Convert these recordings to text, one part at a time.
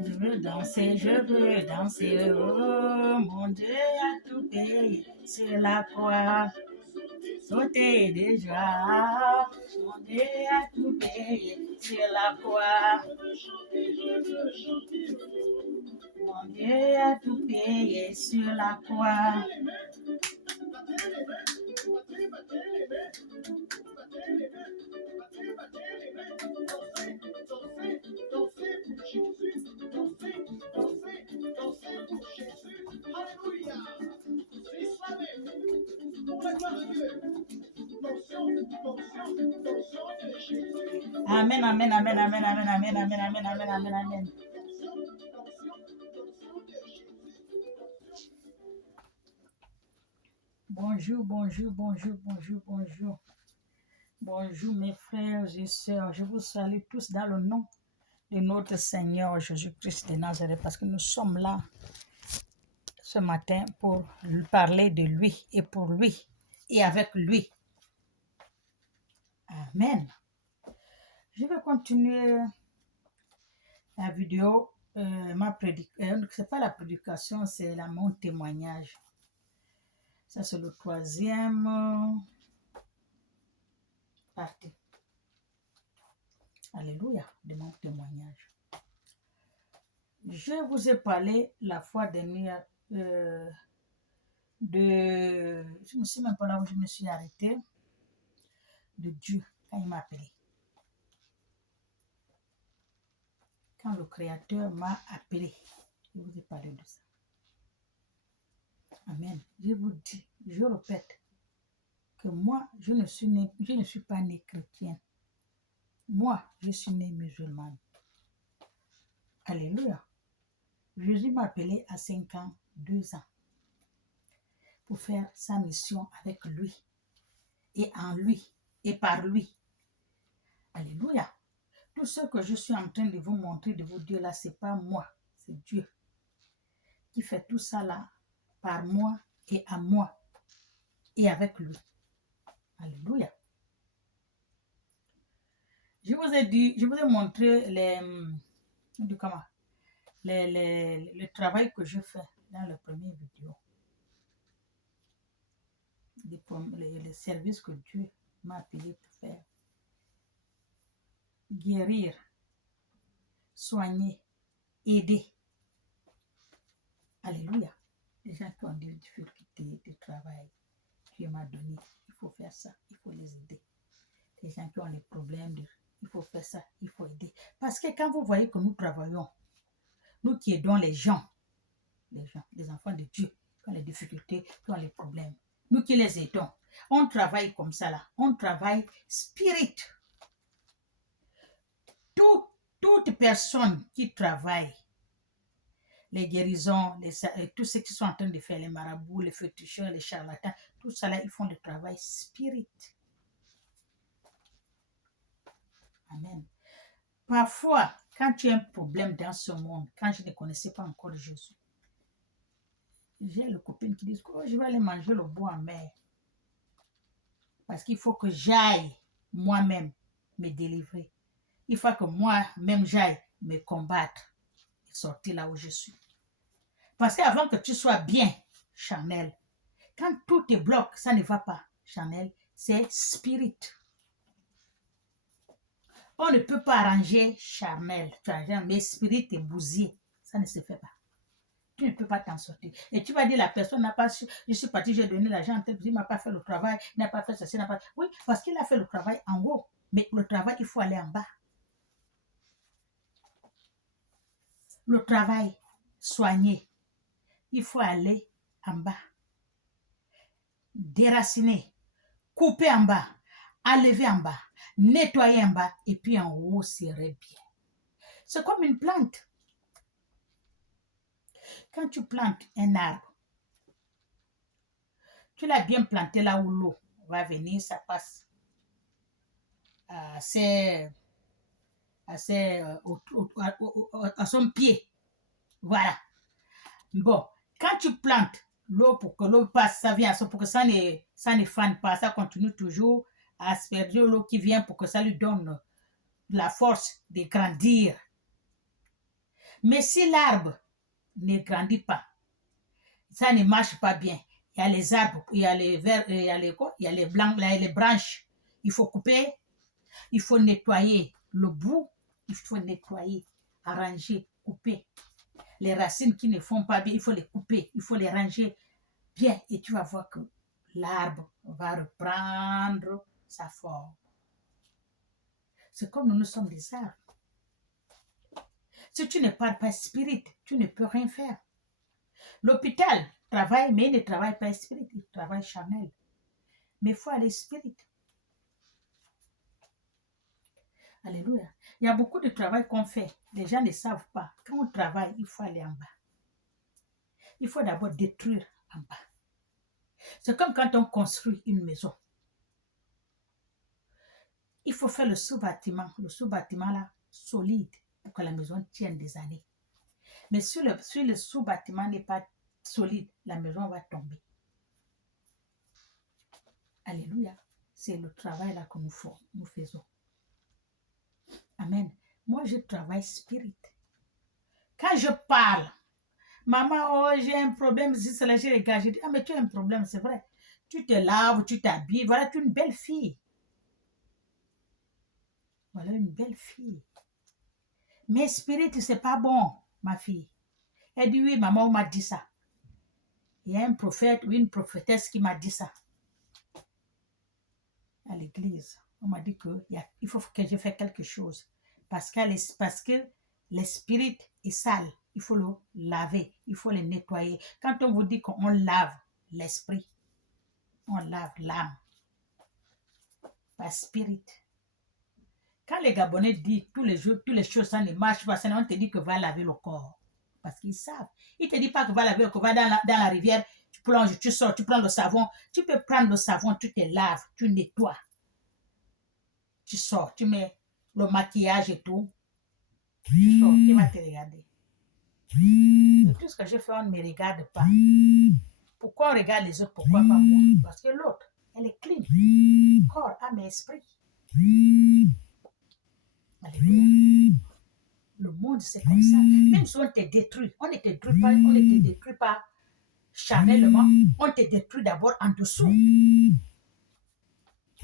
Je veux danser, oh, mon Dieu a tout payé sur la croix. Sauter de joie, mon Dieu a tout payé sur la croix. Mon Dieu a tout payé sur la croix. Amen, amen, amen, amen, amen, amen, amen, amen, amen, amen, amen. Bonjour, bonjour, bonjour, bonjour, bonjour. Bonjour mes frères et sœurs. Je vous salue tous dans le nom de notre Seigneur Jésus-Christ de Nazareth parce que nous sommes là ce matin pour parler de lui et pour lui et avec lui. Amen. Je vais continuer la vidéo, c'est pas la prédication, c'est mon témoignage. Ça, c'est le troisième partie. Alléluia, de mon témoignage. Je vous ai parlé la fois dernière je ne sais même pas là où je me suis arrêtée, de Dieu, quand il m'a appelé. Quand le Créateur m'a appelé, je vous ai parlé de ça. Amen. Je vous dis, je répète, que moi, je ne suis pas née chrétienne. Moi, je suis née musulmane. Alléluia. Jésus m'a appelé à 5 ans, 2 ans, pour faire sa mission avec lui, et en lui, et par lui. Alléluia. Tout ce que je suis en train de vous montrer, de vous dire là, ce n'est pas moi, c'est Dieu qui fait tout ça là, par moi et à moi, et avec lui. Alléluia. Je vous ai dit, je vous ai montré le travail que je fais dans la première vidéo. Les services que Dieu m'a appelé pour faire. Guérir, soigner, aider. Alléluia. Les gens qui ont des difficultés de travail, Dieu m'a donné, il faut faire ça, il faut les aider. Les gens qui ont des problèmes, il faut faire ça, il faut aider. Parce que quand vous voyez que nous travaillons, nous qui aidons les gens, les enfants de Dieu, qui ont les difficultés, qui ont les problèmes, nous qui les aidons, on travaille comme ça là, on travaille spirit. Toute personne qui travaille, les guérisons, tous ceux qui sont en train de faire les marabouts, les féticheurs, les charlatans, tout ça là, ils font le travail spirit. Amen. Parfois, quand tu as un problème dans ce monde, quand je ne connaissais pas encore Jésus, j'ai le copain qui dit, oh, je vais aller manger le bois en mer. Parce qu'il faut que j'aille moi-même me délivrer. Il faut que moi-même j'aille me combattre et sortir là où je suis. Parce qu'avant que tu sois bien, charnel, quand tout te bloque, ça ne va pas, charnel, c'est spirit. On ne peut pas arranger charnel, mais spirit est bousillé, ça ne se fait pas. Tu ne peux pas t'en sortir. Et tu vas dire, la personne n'a pas su, je suis parti, j'ai donné l'argent, il n'a pas fait le travail, il n'a pas fait ceci, n'a pas... Oui, parce qu'il a fait le travail en haut, mais le travail, il faut aller en bas. Le travail, soigner, il faut aller en bas. Déraciner, couper en bas, enlever en bas, nettoyer en bas, et puis en haut, serait bien. C'est comme une plante. Quand tu plantes un arbre, tu l'as bien planté là où l'eau va venir, ça passe à son pied. Voilà. Bon, quand tu plantes, l'eau pour que l'eau passe, ça vient, pour que ça ne fane pas, ça continue toujours à asperger l'eau qui vient pour que ça lui donne la force de grandir. Mais si l'arbre ne grandit pas, ça ne marche pas bien. Il y a les arbres, il y a les verts, il y a les quoi, il y a les blancs, il y a les branches. Il faut couper, il faut nettoyer le bout, il faut nettoyer, arranger, couper. Les racines qui ne font pas bien, il faut les couper, il faut les ranger bien. Et tu vas voir que l'arbre va reprendre sa forme. C'est comme nous sommes des arbres. Si tu ne parles pas spirit, tu ne peux rien faire. L'hôpital travaille, mais il ne travaille pas spirit, il travaille charnel. Mais il faut aller spirit. Alléluia. Il y a beaucoup de travail qu'on fait. Les gens ne savent pas. Quand on travaille, il faut aller en bas. Il faut d'abord détruire en bas. C'est comme quand on construit une maison. Il faut faire le sous-bâtiment là, solide, pour que la maison tienne des années. Mais si le sous-bâtiment n'est pas solide, la maison va tomber. Alléluia. C'est le travail là que nous faisons. Amen. Moi, je travaille spirit. Quand je parle, maman, oh, j'ai un problème, si c'est là, j'ai les gars, je dis, ah, mais tu as un problème, c'est vrai. Tu te laves, tu t'habilles, voilà, tu es une belle fille. Voilà une belle fille. Mais spirit, c'est pas bon, ma fille. Elle dit, oui, maman, on m'a dit ça. Il y a un prophète ou une prophétesse qui m'a dit ça. À l'église, on m'a dit qu'il faut que je fasse quelque chose. Parce que l'esprit est sale. Il faut le laver, il faut le nettoyer. Quand on vous dit qu'on lave l'esprit, on lave l'âme. Pas spirit. Quand les Gabonais disent tous les jours, toutes les choses, ça ne marche pas, on te dit que va laver le corps. Parce qu'ils savent. Ils ne te disent pas que va laver le corps, va dans la rivière, tu plonges, tu sors, tu prends le savon. Tu peux prendre le savon, tu te laves, tu nettoies. Tu sors, tu mets le maquillage et tout. Tu sors, qui va te regarder? Tout ce que je fais, on ne me regarde pas. Pourquoi on regarde les autres? Pourquoi pas moi? Parce que l'autre, elle est clean. Corps, âme et esprit. Alléluia. Le monde, c'est comme ça. Même si on te détruit, on ne te détruit pas charnellement, on te détruit d'abord en dessous.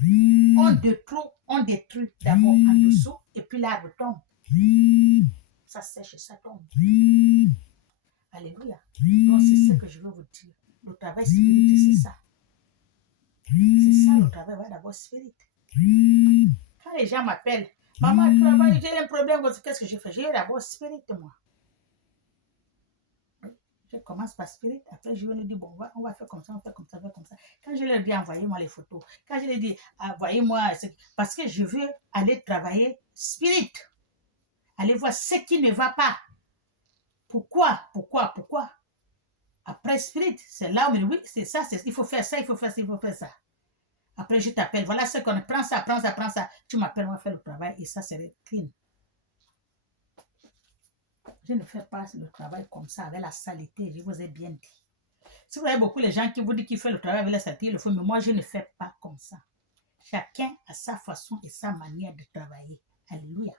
On détruit d'abord en dessous et puis l'arbre tombe. Ça sèche, ça tombe. Alléluia. Donc c'est ce que je veux vous dire. Le travail spirituel, c'est ça. C'est ça le travail, d'abord spirit. Quand les gens m'appellent, maman, tu travailles, j'ai un problème, qu'est-ce que je fais? J'ai d'abord spirit, moi. Je commence par spirit, après je vais lui dire, bon, on va faire comme ça, on fait comme ça, on fait comme ça. Quand je leur dis, envoyez-moi les photos. Quand je leur dis, envoyez-moi, parce que je veux aller travailler spirit. Aller voir ce qui ne va pas. Pourquoi? Après spirit, c'est là où oui, c'est ça, il faut faire ça, il faut faire ça, il faut faire ça. Après, je t'appelle, voilà ce qu'on prend ça. Tu m'appelles, on va faire le travail et ça serait clean. Je ne fais pas le travail comme ça, avec la saleté, je vous ai bien dit. Si vous avez beaucoup de gens qui vous disent qu'il fait le travail avec la saleté, il le faut, mais moi, je ne fais pas comme ça. Chacun a sa façon et sa manière de travailler. Alléluia.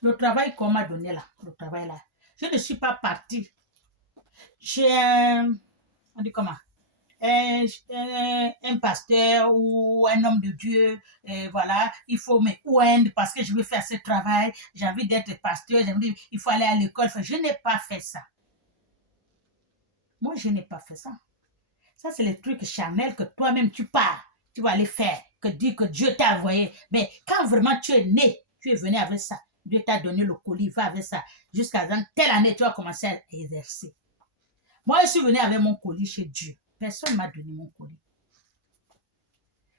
Le travail qu'on m'a donné là, le travail là, je ne suis pas partie chez on dit comment? Un pasteur ou un homme de Dieu, voilà, il faut me oindre parce que je veux faire ce travail, j'ai envie d'être pasteur, il faut aller à l'école. Je n'ai pas fait ça. Moi, je n'ai pas fait ça. Ça, c'est le truc charnel que toi-même tu pars, tu vas aller faire, que Dieu t'a envoyé. Mais quand vraiment tu es né, tu es venu avec ça, Dieu t'a donné le colis, va avec ça. Jusqu'à telle année, tu vas commencer à exercer. Moi, je suis venu avec mon colis chez Dieu. Personne ne m'a donné mon colis.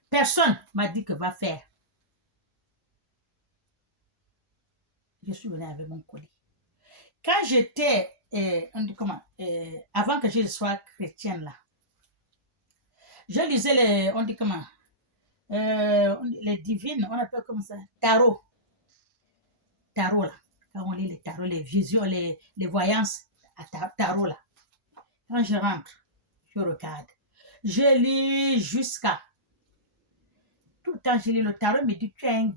Personne m'a dit que va faire. Je suis venue avec mon colis. Quand j'étais, avant que je sois chrétienne là, je lisais les divines, on appelle comme ça, tarot. Tarot là. Quand on lit les tarots, les visions, les voyances à tarot là. Quand je rentre, je regarde. Je lis jusqu'à... Tout le temps, je lis le tarot, me dit, tu as un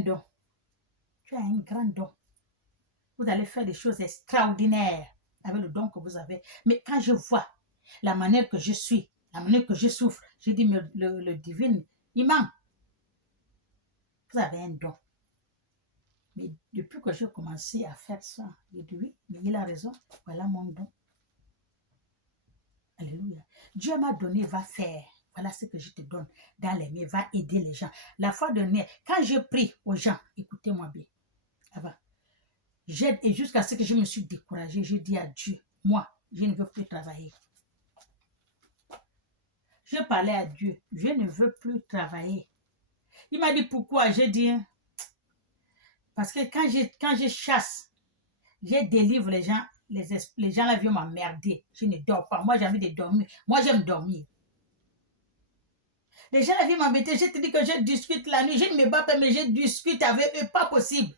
don. Tu as un grand don. Vous allez faire des choses extraordinaires avec le don que vous avez. Mais quand je vois la manière que je suis, la manière que je souffre, je dis, mais le divin, il ment. Vous avez un don. Mais depuis que j'ai commencé à faire ça, j'ai dit oui, mais il a raison, voilà mon don. Alléluia. Dieu m'a donné, va faire. Voilà ce que je te donne dans les mains, va aider les gens. La foi dernière, quand je prie aux gens, écoutez-moi bien, j'aide et jusqu'à ce que je me suis découragée, je dis à Dieu, moi, je ne veux plus travailler. Je parlais à Dieu, je ne veux plus travailler. Il m'a dit pourquoi, j'ai dit, parce que quand je chasse, je délivre les gens, les gens là viennent m'emmerder. Je ne dors pas. Moi, j'ai envie de dormir. Moi, j'aime dormir. Les gens là viennent m'embêter. Je te dis que je discute la nuit. Je ne me bats pas, mais je discute avec eux. Pas possible.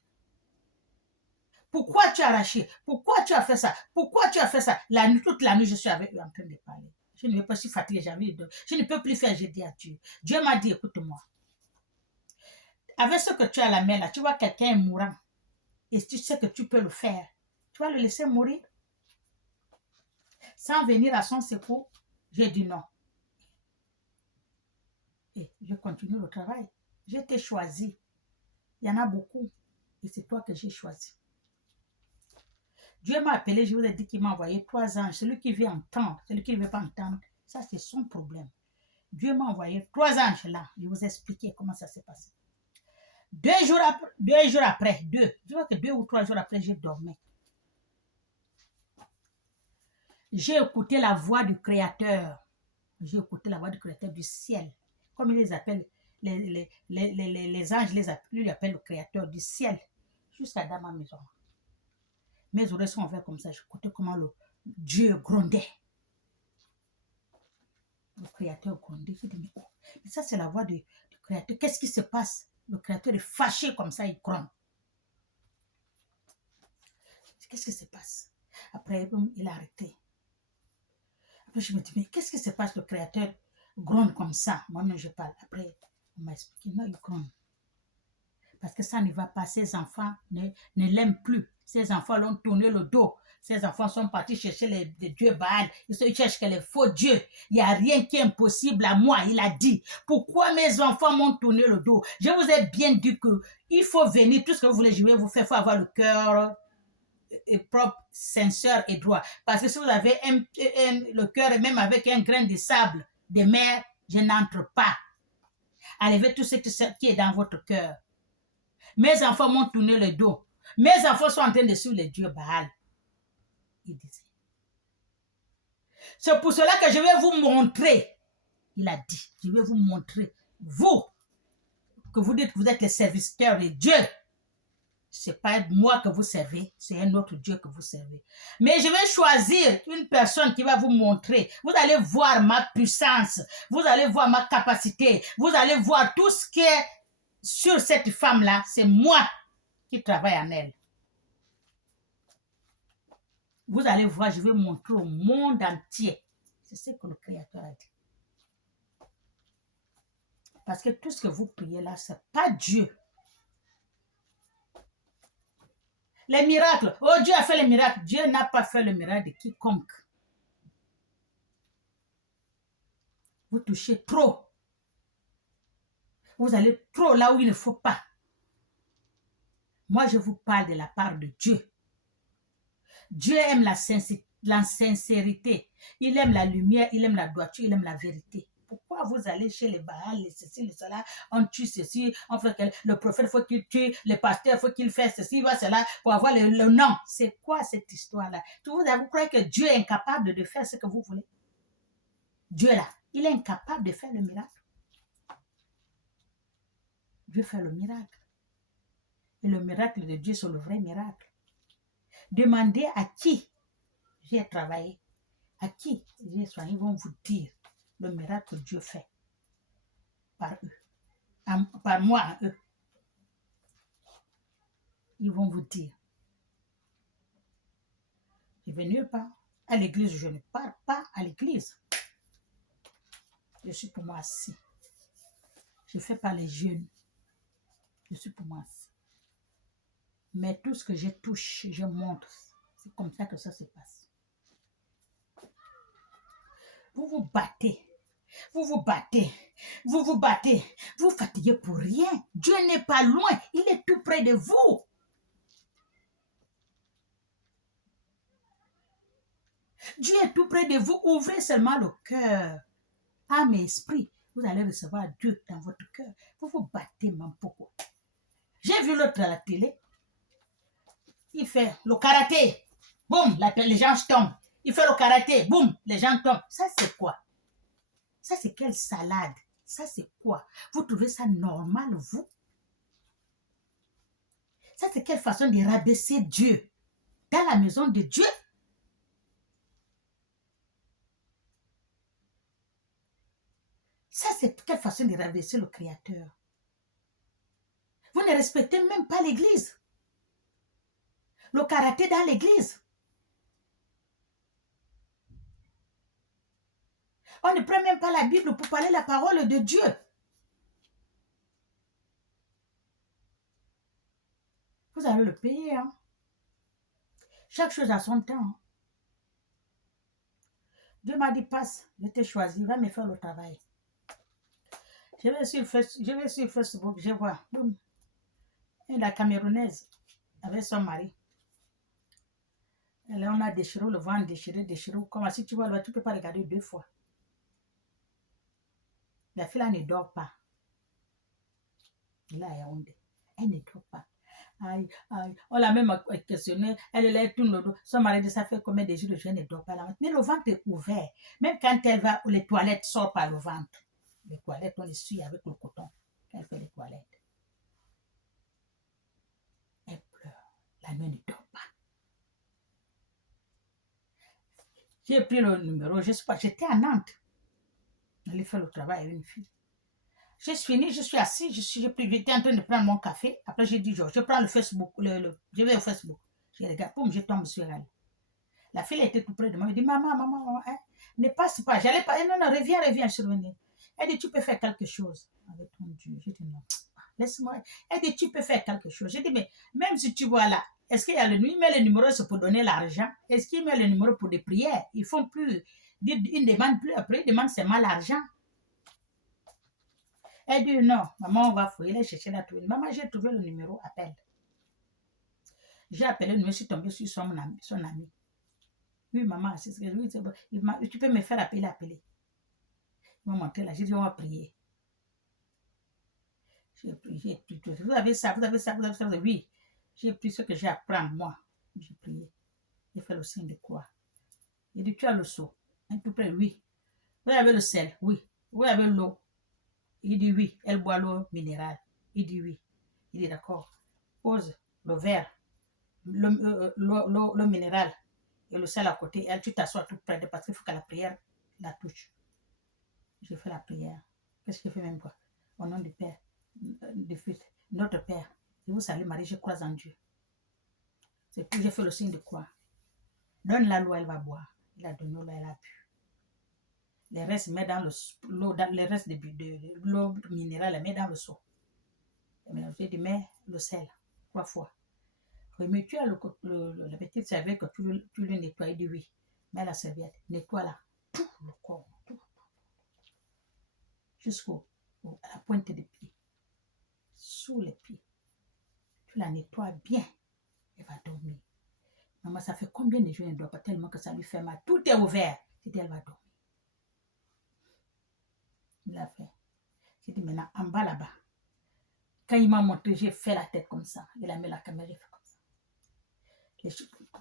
Pourquoi tu as arraché? Pourquoi tu as fait ça? Pourquoi tu as fait ça? La nuit, toute la nuit, je suis avec eux en train de parler. Je ne veux pas, si fatiguée, j'ai envie de dormir. Je ne peux plus faire, j'ai dit à Dieu. Dieu m'a dit, écoute-moi. Avec ce que tu as à la main là, tu vois quelqu'un est mourant. Et tu sais que tu peux le faire. Tu vas le laisser mourir? Sans venir à son secours, j'ai dit non. Et je continue le travail. Je t'ai choisi. Il y en a beaucoup. Et c'est toi que j'ai choisi. Dieu m'a appelé, je vous ai dit qu'il m'a envoyé 3 anges. Celui qui veut entendre, celui qui ne veut pas entendre, ça c'est son problème. Dieu m'a envoyé 3 anges là. Je vous ai expliqué comment ça s'est passé. 2 jours après, je vois que 2 ou 3 jours après, j'ai dormi. J'ai écouté la voix du Créateur. J'ai écouté la voix du Créateur du ciel. Comme il les appelle, les anges, lui les appellent le Créateur du ciel. Jusqu'à dans ma maison. Mes oreilles sont ouvertes comme ça. J'écoutais comment le Dieu grondait. Le Créateur grondait. Je dis, mais ça c'est la voix du Créateur. Qu'est-ce qui se passe? Le Créateur est fâché comme ça, il gronde. Qu'est-ce qui se passe? Après, il a arrêté. Après, je me dis, mais qu'est-ce qui se passe? Le Créateur gronde comme ça. Moi-même, je parle. Après, on m'a expliqué, non, il gronde. Parce que ça ne va pas. Ses enfants ne l'aiment plus. Ses enfants l'ont tourné le dos. Ses enfants sont partis chercher les dieux Baal. Ils cherchent que les faux dieux. Il n'y a rien qui est impossible à moi. Il a dit, pourquoi mes enfants m'ont tourné le dos? Je vous ai bien dit qu'il faut venir. Tout ce que vous voulez, je vais vous faire. Il faut avoir le cœur propre, sincère et droit. Parce que si vous avez le cœur, et même avec un grain de sable de mer, je n'entre pas. Enlevez tout ce qui est dans votre cœur. Mes enfants m'ont tourné le dos. Mes enfants sont en train de suivre les dieux Baal. Il disait. C'est pour cela que je vais vous montrer. Il a dit, je vais vous montrer. Vous, que vous dites que vous êtes les serviteurs de Dieu. Ce n'est pas moi que vous servez, c'est un autre Dieu que vous servez. Mais je vais choisir une personne qui va vous montrer. Vous allez voir ma puissance. Vous allez voir ma capacité. Vous allez voir tout ce qui est sur cette femme-là. C'est moi qui travaille en elle. Vous allez voir, je vais montrer au monde entier. C'est ce que le Créateur a dit. Parce que tout ce que vous priez là, ce n'est pas Dieu. Les miracles. Oh, Dieu a fait les miracles. Dieu n'a pas fait le miracle de quiconque. Vous touchez trop. Vous allez trop là où il ne faut pas. Moi, je vous parle de la part de Dieu. Dieu aime la sincérité. Il aime la lumière, il aime la droiture, il aime la vérité. Pourquoi vous allez chez les Baal, les ceci, les cela, on tue ceci, on fait que le prophète, il faut qu'il tue, le pasteur, il faut qu'il fasse ceci, cela, pour avoir le nom. C'est quoi cette histoire-là? Vous croyez que Dieu est incapable de faire ce que vous voulez? Dieu là, il est incapable de faire le miracle. Dieu fait le miracle. Et le miracle de Dieu, c'est le vrai miracle. Demandez à qui j'ai travaillé, à qui j'ai soigné, ils vont vous dire le miracle que Dieu fait par eux, par moi à eux. Ils vont vous dire. Je ne vais nulle part. À l'église, je ne pars pas à l'église. Je suis pour moi assis. Je ne fais pas les jeûnes. Je suis pour moi assis. Mais tout ce que je touche, je montre. C'est comme ça que ça se passe. Vous vous battez. Vous vous battez. Vous vous battez. Vous fatiguez pour rien. Dieu n'est pas loin. Il est tout près de vous. Dieu est tout près de vous. Ouvrez seulement le cœur. Âme et esprit. Vous allez recevoir Dieu dans votre cœur. Vous vous battez, même pourquoi. J'ai vu l'autre à la télé. Il fait le karaté. Boum, les gens tombent. Il fait le karaté. Boum, les gens tombent. Ça, c'est quoi? Ça, c'est quelle salade? Ça, c'est quoi? Vous trouvez ça normal, vous? Ça, c'est quelle façon de rabaisser Dieu? Dans la maison de Dieu? Ça, c'est quelle façon de rabaisser le Créateur? Vous ne respectez même pas l'Église. Le karaté dans l'Église. On ne prend même pas la Bible pour parler la parole de Dieu. Vous allez le payer. Hein? Chaque chose a son temps. Dieu m'a dit, passe, je t'ai choisi, va me faire le travail. Je vais sur Facebook, je vois. Boum. Et la Camerounaise, avec son mari. Et là, on a déchiré le ventre, déchiré. Comme si tu vois, là, tu ne peux pas regarder 2 fois. La fille là ne dort pas. Là, elle ne dort pas. Aïe, aïe. On l'a même questionné. Elle tourne le dos. Son mari dit, ça fait combien de jours que je ne dors pas là. Mais le ventre est ouvert. Même quand elle va, les toilettes sortent par le ventre. Les toilettes, on les suit avec le coton. Quand elle fait les toilettes. Elle pleure. La nuit ne dort pas. J'ai pris le numéro, je sais pas, j'étais à Nantes. J'allais faire le travail avec une fille. J'ai fini, je suis assis, j'étais en train de prendre mon café. Après, j'ai dit, je prends le Facebook, je vais au Facebook. Je regarde, boum, je tombe sur elle. La fille était tout près de moi. Elle dit, maman, hein, ne passe pas. J'allais pas. Non, reviens, je suis revenue. Elle dit, tu peux faire quelque chose avec ton Dieu. J'ai dit, non, laisse-moi. Elle dit, tu peux faire quelque chose. J'ai dit, mais même si tu vois là, est-ce qu'il y a il met le numéro pour donner l'argent? Est-ce qu'il met le numéro pour des prières? Ils font plus, ils ne demandent plus après, ils demandent seulement l'argent. Elle dit, non, maman, on va fouiller, elle chercher la trouver. Maman, j'ai trouvé le numéro, appelle. J'ai appelé le numéro, je suis tombée sur son ami. Oui, maman, c'est ce que je dis. Bon. Tu peux me faire appeler. Ils m'ont montré là, j'ai dit, on va prier. J'ai pris. Vous avez ça. Oui. J'ai pris ce que j'ai à prendre, moi. J'ai prié. J'ai fait le signe de croix. Il dit, tu as le seau. Un tout près, oui. Vous avez le sel, oui. Vous avez l'eau. Il dit oui. Elle boit l'eau minérale. Il dit oui. Il dit d'accord. Pose le verre, l'eau minérale et le sel à côté. Elle, tu t'assois tout près de parce qu'il faut que la prière la touche. J'ai fait la prière. Qu'est-ce que j'ai fait même quoi? Au nom du Père, du Fils, notre Père. Je vous salue Marie, je crois en Dieu. C'est tout, j'ai fait le signe de croix. Donne la l'eau, elle va boire. Il a donné l'eau, elle a bu. Les restes, met dans l'eau, les restes de l'eau minérale, elle met dans le seau. J'ai dit, mets le sel, 3 fois. Mais tu as la petite serviette que tu lui nettoies. Il dit oui. Mets la serviette, nettoie-la. Tout le corps, tout. Jusqu'à la pointe des pieds. Sous les pieds. Tu la nettoies bien. Elle va dormir. Maman, ça fait combien de jours elle ne dort pas tellement que ça lui fait mal. Tout est ouvert. J'ai dit, elle va dormir. Il l'a fait. J'ai dit, maintenant, en bas là-bas. Quand il m'a montré, j'ai fait la tête comme ça. Il a mis la caméra, j'ai fait comme ça.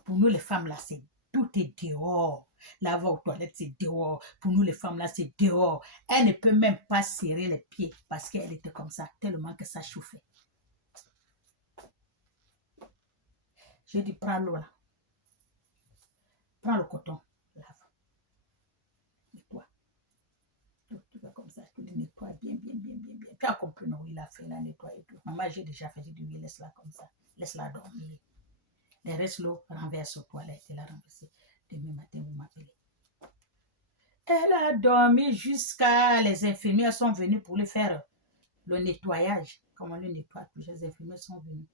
Pour nous, les femmes, là, tout est dehors. Laver aux toilettes, c'est dehors. Pour nous, les femmes, là, c'est dehors. Elle ne peut même pas serrer les pieds parce qu'elle était comme ça, tellement que ça chauffait. J'ai dit, prends l'eau là. Prends le coton. Lave. Nettoie. Tu vas comme ça, tu le nettoies bien. Tu as compris, non, il a fait, il a nettoyé tout. Maman, j'ai déjà fait, j'ai dit, oui, laisse-la comme ça. Laisse-la dormir. Les restes, l'eau renverse aux toilettes. Elle a renversé. Demain matin, vous m'appelez. Elle a dormi jusqu'à... Les infirmières sont venues pour lui faire le nettoyage. Comme on le nettoie, plusieurs infirmières sont venues.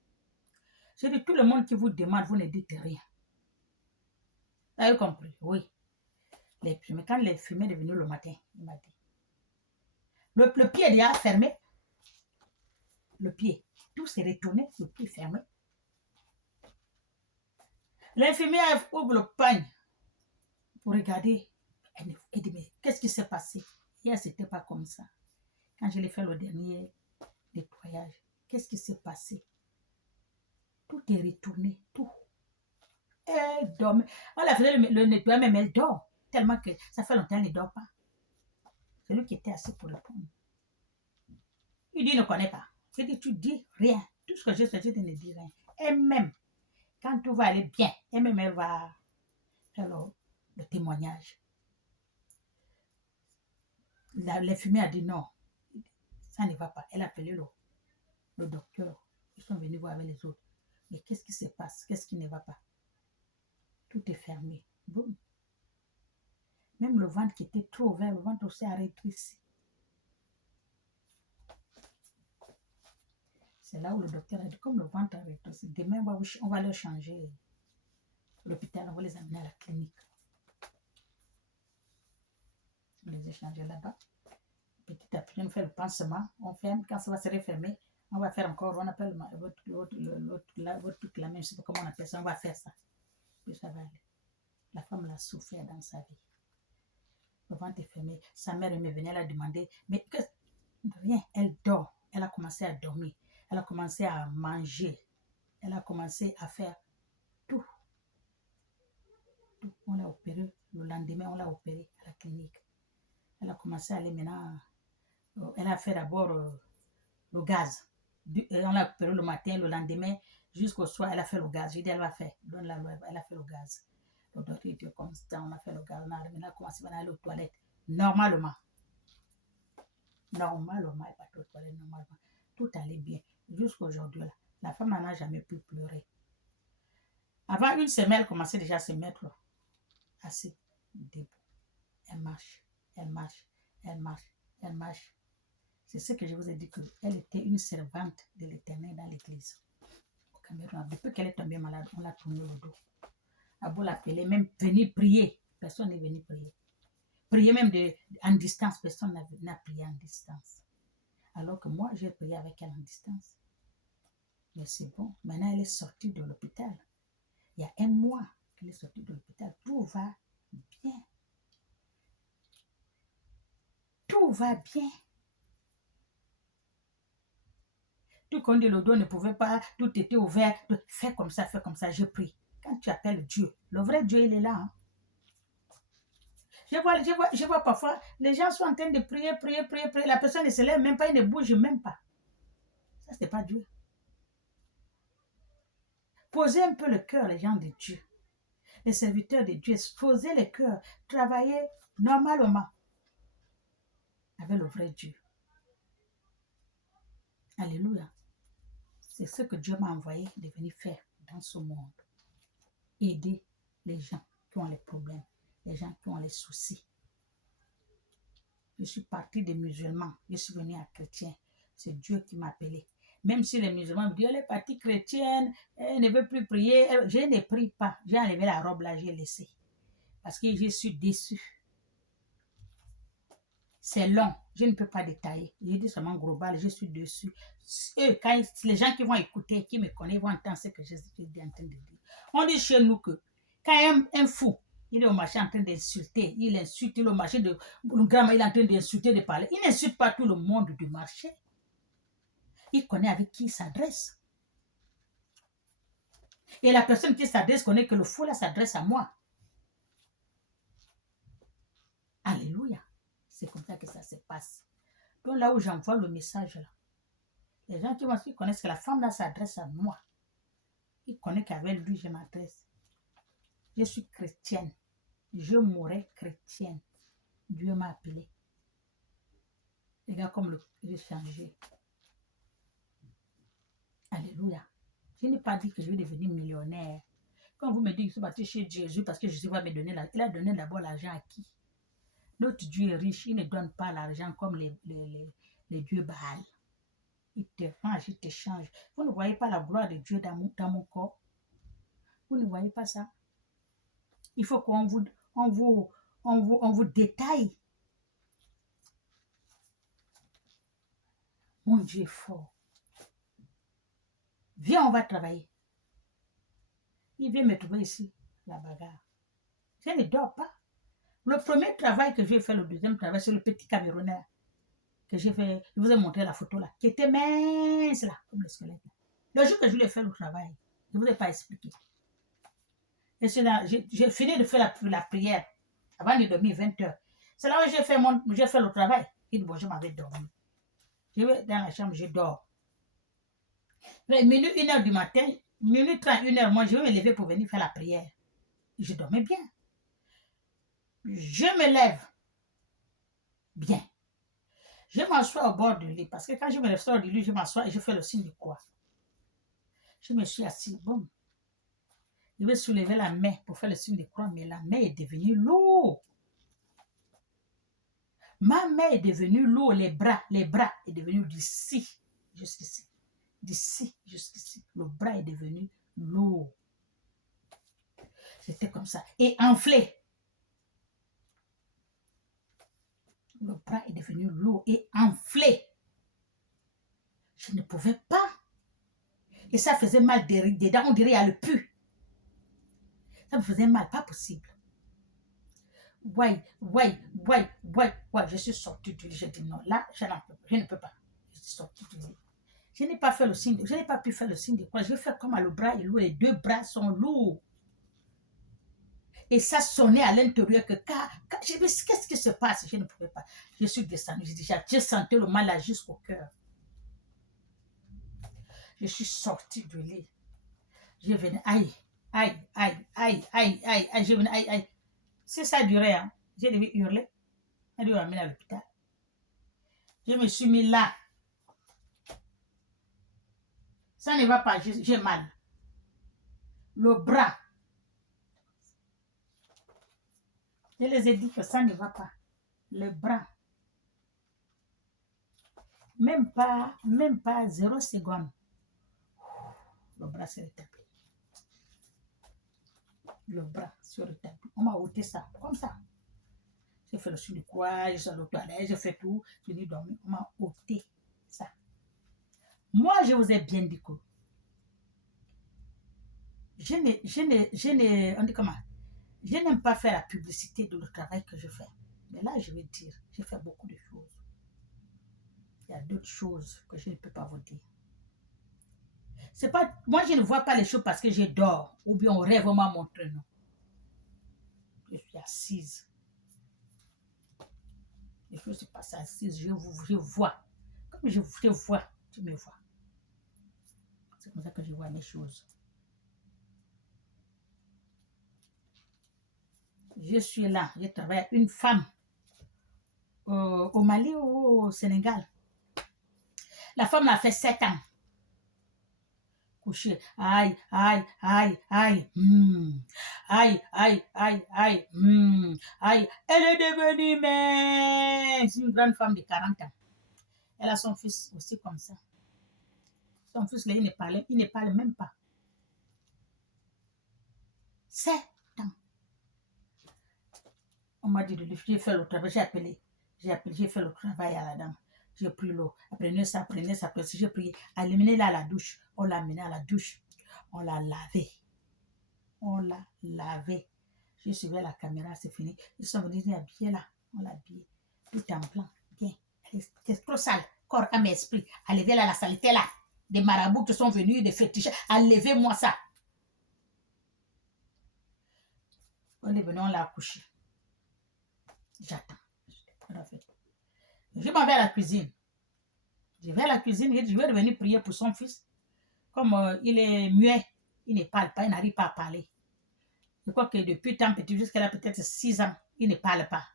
J'ai dit, tout le monde qui vous demande, vous ne dites rien. Vous avez compris? Oui. Mais quand l'infirmière est venue le matin, il m'a dit. Le pied est déjà fermé. Le pied. Tout s'est retourné, le pied fermé. L'infirmière ouvre le pagne pour regarder. Elle dit, mais qu'est-ce qui s'est passé? Hier, ce n'était pas comme ça. Quand je l'ai fait le dernier nettoyage, qu'est-ce qui s'est passé? Tout est retourné, tout. Elle dort. On l'a fait le nettoyage, mais elle dort. Tellement que ça fait longtemps qu'elle ne dort pas. C'est lui qui était assis pour répondre. Il dit, il ne connaît pas. Je dis, tu dis rien. Tout ce que je sais, je ne dis rien. Et même, quand tout va aller bien, et même elle va faire le témoignage. L'infirmière a dit non, ça ne va pas. Elle a appelé le docteur. Ils sont venus voir avec les autres. Mais qu'est-ce qui se passe? Qu'est-ce qui ne va pas? Tout est fermé. Boum. Même le ventre qui était trop ouvert, le ventre aussi a rétréci. C'est là où le docteur a dit, comme le ventre a rétréci, demain on va leur changer l'hôpital, on va les amener à la clinique. On les a changés là-bas. Petit à petit, on fait le pansement, on ferme. Quand ça va se refermer, on va faire encore, on appelle votre truc là, même je ne sais pas comment on appelle ça, on va faire ça. Puis ça va aller. La femme l'a souffert dans sa vie. Le ventre est fermé. Sa mère me venait la demander, mais rien, elle dort. Elle a commencé à dormir. Elle a commencé à manger. Elle a commencé à faire tout. Tout. On l'a opéré. Le lendemain, on l'a opéré à la clinique. Elle a commencé à aller maintenant. Elle a fait d'abord le gaz. On l'a opéré le matin, le lendemain, jusqu'au soir, elle a fait le gaz. J'ai dit, elle va faire. Donne la loi, elle a fait le gaz. Le docteur était constant, on a fait le gaz. On a commencé à aller aux toilettes. Normalement. Normalement, elle va aux toilettes normalement. Tout allait bien. Jusqu'à aujourd'hui, la femme n'en a jamais pu pleurer. Avant une semaine, elle commençait déjà à se mettre assez debout. Elle marche, elle marche, elle marche, elle marche. C'est ce que je vous ai dit, qu'elle était une servante de l'Éternel dans l'église. Au Cameroun, depuis qu'elle est tombée malade, on l'a tourné le dos. À beau l'appeler, même venir prier, personne n'est venu prier. Prier même en distance, personne n'a prié en distance. Alors que moi, j'ai prié avec elle en distance. Mais c'est bon, maintenant elle est sortie de l'hôpital. Il y a un mois qu'elle est sortie de l'hôpital. Tout va bien. Tout va bien. Tout comme dit, le dos ne pouvait pas, tout était ouvert. Fais comme ça, je prie. Quand tu appelles Dieu, le vrai Dieu, il est là. Hein? Je vois parfois, les gens sont en train de prier. La personne ne se lève même pas, il ne bouge même pas. Ça, ce n'est pas Dieu. Posez un peu le cœur, les gens de Dieu. Les serviteurs de Dieu, posez le cœur. Travaillez normalement avec le vrai Dieu. Alléluia. C'est ce que Dieu m'a envoyé de venir faire dans ce monde. Aider les gens qui ont les problèmes, les gens qui ont les soucis. Je suis partie des musulmans, je suis venue à chrétien. C'est Dieu qui m'a appelé. Même si les musulmans me disent, elle est partie chrétienne, elle ne veut plus prier, je ne prie pas. J'ai enlevé la robe là, j'ai laissé. Parce que je suis déçue. C'est long, je ne peux pas détailler. Je dis seulement global, je suis dessus. Quand les gens qui vont écouter, qui me connaissent, vont entendre ce que je suis en train de dire. On dit chez nous que quand un fou, il est au marché en train d'insulter, il insulte, il est au marché le grand, il est en train d'insulter, de parler. Il n'insulte pas tout le monde du marché. Il connaît avec qui il s'adresse. Et la personne qui s'adresse connaît que le fou là s'adresse à moi. Alléluia. C'est comme ça que ça se passe. Donc là où j'envoie le message là, les gens qui m'ont connaissent que la femme là s'adresse à moi. Ils connaissent qu'avec lui je m'adresse. Je suis chrétienne. Je mourrai chrétienne. Dieu m'a appelé. Regarde comme j'ai changé. Alléluia. Je n'ai pas dit que je vais devenir millionnaire. Quand vous me dites que je suis parti chez Jésus parce que Jésus va me donner l'argent, il a donné d'abord l'argent à qui? Notre Dieu est riche, il ne donne pas l'argent comme les dieux Baal. Il te range, il te change. Vous ne voyez pas la gloire de Dieu dans mon corps? Vous ne voyez pas ça? Il faut qu'on vous détaille. Mon Dieu est fort. Viens, on va travailler. Il vient me trouver ici, la bagarre. Je ne dors pas. Le premier travail que j'ai fait, le deuxième travail, c'est le petit Camerounais que j'ai fait. Je vous ai montré la photo là, qui était mince là, comme le squelette. Le jour que je lui ai fait le travail, je ne vous ai pas expliqué. Et c'est là, j'ai fini de faire la prière avant de dormir 20 heures. C'est là où j'ai fait le travail. Il dit, bon, je m'avais dormi. Je vais dans la chambre, je dors. Mais minuit, 1 heure du matin, minuit 30, 1 heure, moi, je vais me lever pour venir faire la prière. Je dormais bien. Je me lève. Bien. Je m'assois au bord du lit. Parce que quand je me sors du lit, je m'assois et je fais le signe de croix. Je me suis assis. Bon. Je vais soulever la main pour faire le signe de croix, mais la main est devenue lourde. Ma main est devenue lourde. Les bras est devenu d'ici jusqu'ici. D'ici jusqu'ici. Le bras est devenu lourd. C'était comme ça. Et enflé. Le bras est devenu lourd et enflé. Je ne pouvais pas. Et ça faisait mal dedans. On dirait qu'il y a le pu. Ça me faisait mal. Pas possible. Ouais. Je suis sortie du lit. J'ai dit non. Là, je ne peux pas. Je suis sortie du lit. Je n'ai pas fait le signe. Je n'ai pas pu faire le signe de croix. Je fais comme le bras est lourd. Les 2 bras sont lourds. Et ça sonnait à l'intérieur que je me suis dit, qu'est-ce qui se passe? Je ne pouvais pas. Je suis descendue. J'ai senti le mal là jusqu'au cœur. Je suis sortie du lit. Je venais, aïe. Je venais, aïe. Si ça durait, hein, j'ai dû hurler. Elle dû m'amener à l'hôpital. Je me suis mis là. Ça ne va pas, j'ai mal. Le bras. Je les ai dit que ça ne va pas. Le bras. Même pas 0 seconde. Le bras s'est rétabli. Le bras s'est rétabli. On m'a ôté ça, comme ça. J'ai fait le signe de croix, j'ai fait le toilette, j'ai fait tout. J'ai dit dormir. On m'a ôté ça. Moi, je vous ai bien dit que je n'aime pas faire la publicité de le travail que je fais. Mais là, je vais dire, j'ai fait beaucoup de choses. Il y a d'autres choses que je ne peux pas vous dire. C'est pas, moi, je ne vois pas les choses parce que je dors ou bien on rêve, on m'a montré, non. Je suis assise. Les choses se passent assise, je vois. Comme je vois, tu me vois. C'est comme ça que je vois les choses. Je suis là, je travaille avec une femme au Mali ou au Sénégal. La femme a fait 7 ans. Couché. Aïe. Aïe. Elle est devenue mince. Une grande femme de 40 ans. Elle a son fils aussi comme ça. Son fils, là, il ne parle même pas. 7 ans. On m'a dit de lui, j'ai fait le travail, j'ai fait le travail à la dame. J'ai pris l'eau. Prenez ça. J'ai pris, amenez-la à la douche. On l'a amenée à la douche. On l'a lavé. J'ai suivi la caméra, c'est fini. Ils sont venus habiller là. On l'a habillé. Tout en blanc. Bien. C'est trop sale. Corps, âme, esprit. Enlevez là la saleté là. Des marabouts qui sont venus, des fétiches. Enlevez-moi ça. On est venu, on l'a accouché. J'attends. Je m'en vais à la cuisine. Je vais à la cuisine et je vais revenir prier pour son fils. Comme il est muet, il ne parle pas, il n'arrive pas à parler. Je crois que depuis tant petit, jusqu'à là peut-être 6 ans, il ne parle pas.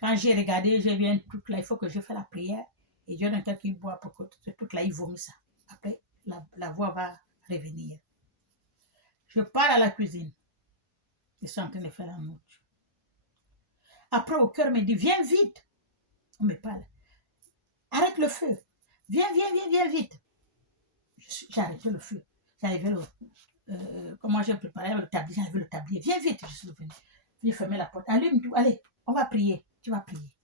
Quand j'ai regardé, j'ai vu un truc là, il faut que je fasse la prière. Et j'ai un temps qui boit pour que ce truc là, il vomit ça. Après, la voix va revenir. Je pars à la cuisine. Ils sont en train de faire la nourriture. Après, au cœur me dit, viens vite. On me parle. Arrête le feu. Viens vite. J'ai arrêté le feu. J'arrivais comment j'ai préparé le tablier. J'avais le tablier. Viens vite. Je suis venue. J'ai fermé la porte. Allume tout. Allez, on va prier. Tu vas prier.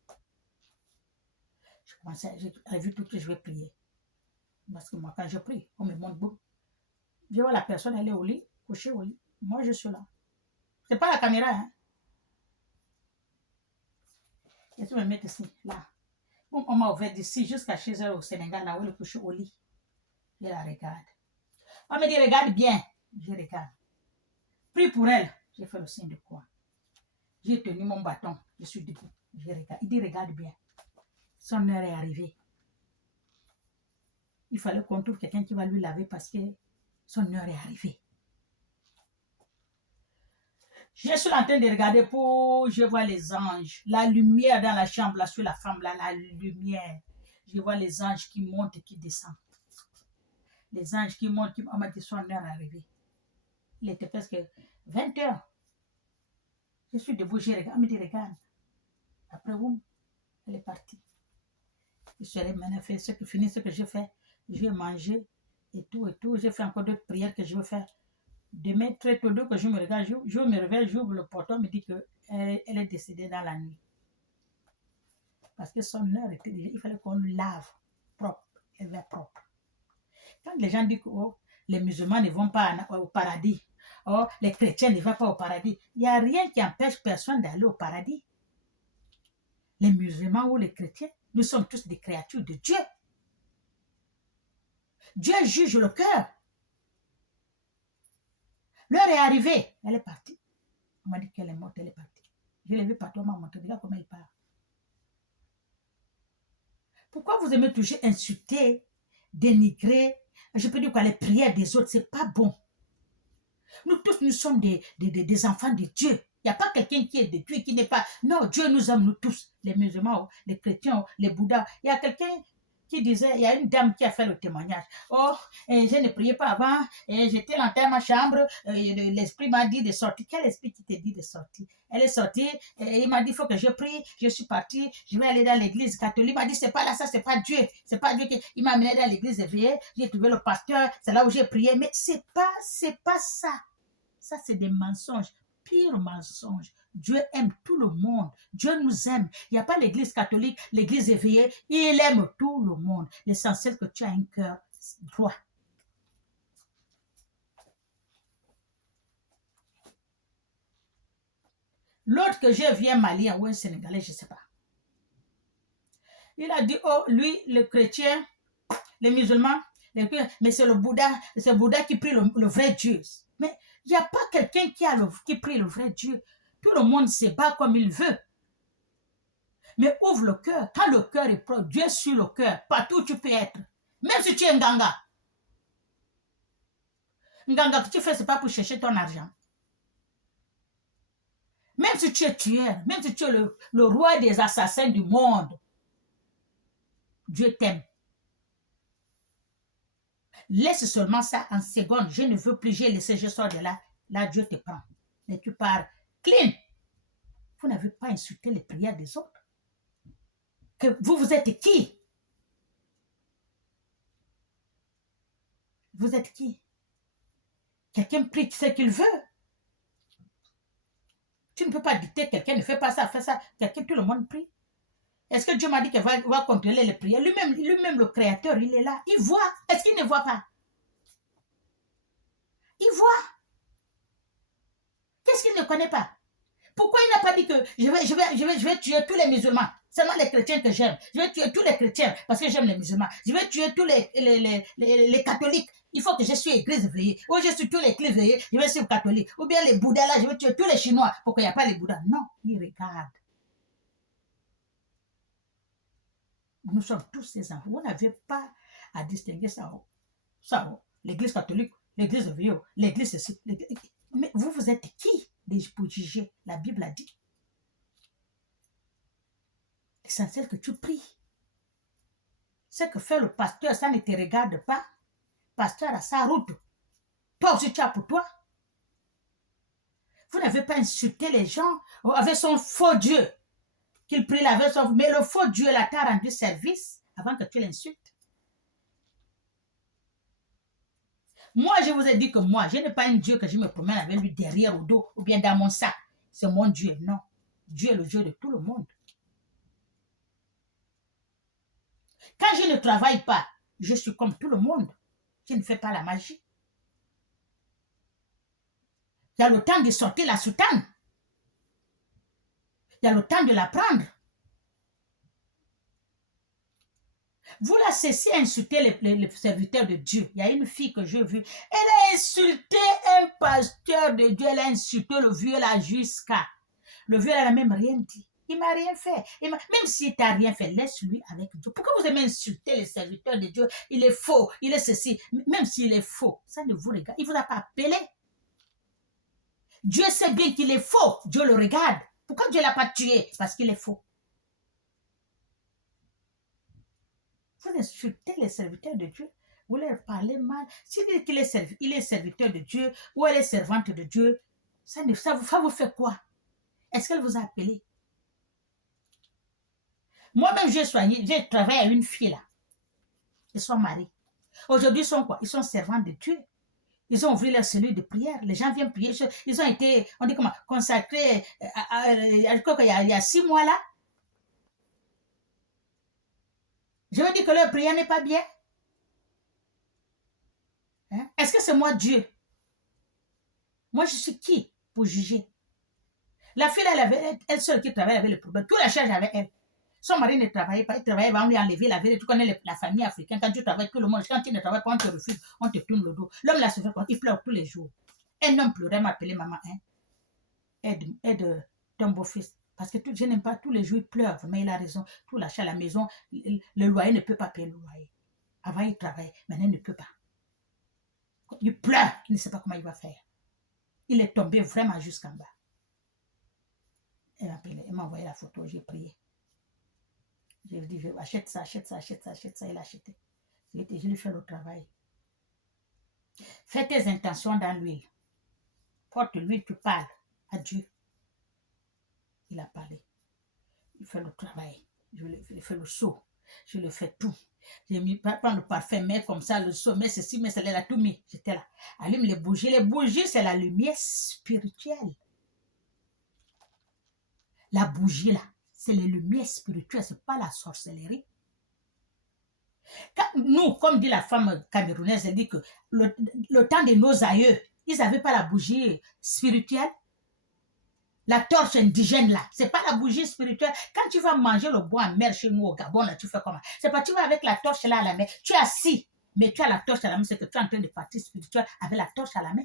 Je commençais, j'ai vu tout que je vais prier. Parce que moi, quand je prie, on me montre beaucoup. Je vois la personne, elle est au lit, couchée au lit. Moi, je suis là. C'est pas la caméra, hein. Et tu me mets ici, là. Bon, on m'a ouvert d'ici jusqu'à chez elle au Sénégal, là où elle est couchée au lit. Je la regarde. On me dit, regarde bien. Je regarde. Prie pour elle. J'ai fait le signe de croix. J'ai tenu mon bâton. Je suis debout. Je regarde. Il dit, regarde bien. Son heure est arrivée. Il fallait qu'on trouve quelqu'un qui va lui laver parce que son heure est arrivée. Je suis en train de regarder pour... Je vois les anges. La lumière dans la chambre, là, sur la femme, là, la lumière. Je vois les anges qui montent et qui descendent. Les anges qui montent, on m'a dit son heure est arrivée. Il était presque 20 heures. Je suis debout, je regarde. On me dit, regarde. Après, boum, elle est partie. Je suis allée maintenant faire ce que j'ai fait. Je vais manger et tout. J'ai fait encore d'autres prières que je veux faire. Demain, très tôt, que je me regarde, je me réveille, j'ouvre le portail, on me dit qu'elle est décédée dans la nuit. Parce que son heure était déjà, il fallait qu'on lave propre. Elle va propre. Quand les gens disent que les musulmans ne vont pas au paradis, les chrétiens ne vont pas au paradis, il n'y a rien qui empêche personne d'aller au paradis. Les musulmans ou les chrétiens, nous sommes tous des créatures de Dieu. Dieu juge le cœur. L'heure est arrivée. Elle est partie. On m'a dit qu'elle est morte, elle est partie. Je l'ai vu partout, on m'a montré. Regarde comment elle part. Pourquoi vous aimez toujours insulter, dénigrer, je peux dire quoi, les prières des autres, c'est pas bon. Nous tous, nous sommes des enfants de Dieu. Il n'y a pas quelqu'un qui est de Dieu et qui n'est pas... Non, Dieu nous aime, nous tous. Les musulmans, les chrétiens, les bouddhas. Il y a quelqu'un qui disait, il y a une dame qui a fait le témoignage. Je ne priais pas avant, j'étais dans ma chambre, l'esprit m'a dit de sortir. Quel esprit qui te dit de sortir? Elle est sortie, il m'a dit, il faut que je prie, je suis partie, je vais aller dans l'église catholique. Il m'a dit, c'est pas là, ça, c'est pas Dieu. C'est pas Dieu qui m'a amené dans l'église éveillée, j'ai trouvé le pasteur, c'est là où j'ai prié, mais c'est pas ça. Ça, c'est des mensonges, pire mensonges. Dieu aime tout le monde. Dieu nous aime. Il n'y a pas l'église catholique, l'église éveillée. Il aime tout le monde. L'essentiel que tu as un cœur droit. L'autre que je viens malien ou un Sénégalais, je ne sais pas. Il a dit, lui, le chrétien, les musulmans, mais c'est le Bouddha qui prie le vrai Dieu. Mais il n'y a pas quelqu'un qui prie le vrai Dieu. Tout le monde se bat comme il veut. Mais ouvre le cœur. Quand le cœur est propre, Dieu est sur le cœur. Partout où tu peux être. Même si tu es nganga. Nganga que tu fais, ce n'est pas pour chercher ton argent. Même si tu es tueur, même si tu es le roi des assassins du monde, Dieu t'aime. Laisse seulement ça en seconde. Je ne veux plus, j'ai laissé, je sors de là. Là, Dieu te prend. Et tu pars clean. Vous n'avez pas insulté les prières des autres. Que vous êtes qui? Vous êtes qui? Quelqu'un prie ce qu'il veut. Tu ne peux pas dicter quelqu'un ne fait pas ça, fais ça. Quelqu'un, tout le monde prie. Est-ce que Dieu m'a dit qu'il va contrôler les prières? Lui-même, le Créateur, il est là. Il voit. Est-ce qu'il ne voit pas? Il voit. Qu'est-ce qu'il ne connaît pas? Pourquoi il n'a pas dit que je vais tuer tous les musulmans? Seulement les chrétiens que j'aime. Je vais tuer tous les chrétiens parce que j'aime les musulmans. Je vais tuer tous les catholiques. Il faut que je suis église veillée. Ou je suis tous les églises veillées, je vais suivre catholique. Ou bien les bouddhas là, je vais tuer tous les chinois pour qu'il n'y ait pas les bouddhas. Non, il regarde. Nous sommes tous ces enfants. Vous n'avez pas à distinguer ça. L'église catholique, l'église veillée, l'église ceci. Mais vous êtes qui pour juger? La Bible a dit. L'essentiel que tu pries. Ce que fait le pasteur, ça ne te regarde pas. Le pasteur a sa route. Toi aussi, tu as pour toi. Vous n'avez pas insulté les gens avec son faux Dieu. Qu'il prie la veille, mais le faux Dieu là t'a rendu service avant que tu l'insultes. Moi, je vous ai dit que moi, je n'ai pas un Dieu que je me promène avec lui derrière au dos ou bien dans mon sac. C'est mon Dieu. Non. Dieu est le Dieu de tout le monde. Quand je ne travaille pas, je suis comme tout le monde. Je ne fais pas la magie. Il y a le temps de sortir la soutane. Il y a le temps de la prendre. Vous la cessez insulter les serviteurs de Dieu. Il y a une fille que j'ai vue. Elle a insulté un pasteur de Dieu. Elle a insulté le vieux là jusqu'à. Le vieux là n'a même rien dit. Il m'a rien fait. Même s'il t'a rien fait, laisse-lui avec Dieu. Pourquoi vous aimez insulter les serviteurs de Dieu? Il est faux, il est ceci. Même s'il est faux, ça ne vous regarde. Il ne vous a pas appelé. Dieu sait bien qu'il est faux. Dieu le regarde. Pourquoi Dieu ne l'a pas tué? Parce qu'il est faux. Vous insultez les serviteurs de Dieu. Vous leur parlez mal. S'il dit qu'il est serviteur de Dieu ou elle est servante de Dieu, ça vous fait quoi? Est-ce qu'elle vous a appelé? Moi-même, j'ai travaillé à une fille là. Ils sont mariés. Aujourd'hui, ils sont quoi? Ils sont servants de Dieu. Ils ont ouvert leur cellule de prière. Les gens viennent prier. Ils ont été, on dit comment, consacrés il y a 6 mois là. Je veux dire que leur prière n'est pas bien. Hein? Est-ce que c'est moi Dieu? Moi, je suis qui pour juger? La fille, elle seule qui travaille avec le problème. Tout la charge avec elle. Son mari ne travaillait pas. Il travaillait, on lui enlever la vérité. Tu connais la famille africaine. Quand tu travailles, tout le monde, quand tu ne travailles pas, on te refuse, on te tourne le dos. L'homme là se fait quoi? Il pleure tous les jours. Un homme pleurait, m'appelait maman. Hein? Aide ton beau-fils. Parce que je n'aime pas tous les jours, il pleure. Mais il a raison. Tout l'achat à la maison, le loyer ne peut pas payer le loyer. Avant, il travaillait. Maintenant, il ne peut pas. Il pleure. Il ne sait pas comment il va faire. Il est tombé vraiment jusqu'en bas. Elle m'a envoyé la photo, j'ai prié. J'ai dit, achète ça. Il a acheté. Je lui fais le travail. Fais tes intentions dans l'huile. Porte l'huile, tu parles à Dieu. Il a parlé. Il fait le travail. Je lui fais le seau. Je lui fais tout. J'ai mis pas le parfum, mais comme ça, le seau, mais ceci, mais cela, tout mis. J'étais là. Allume les bougies. Les bougies, c'est la lumière spirituelle. La bougie, là, c'est les lumières spirituelles, ce n'est pas la sorcellerie. Nous, comme dit la femme camerounaise, elle dit que le temps de nos aïeux, ils n'avaient pas la bougie spirituelle. La torche indigène, là, ce n'est pas la bougie spirituelle. Quand tu vas manger le bois en mer chez nous au Gabon, là, tu fais comment? C'est pas tu vas avec la torche là à la main. Tu es assis, mais tu as la torche à la main, c'est que tu es en train de partir spirituel avec la torche à la main.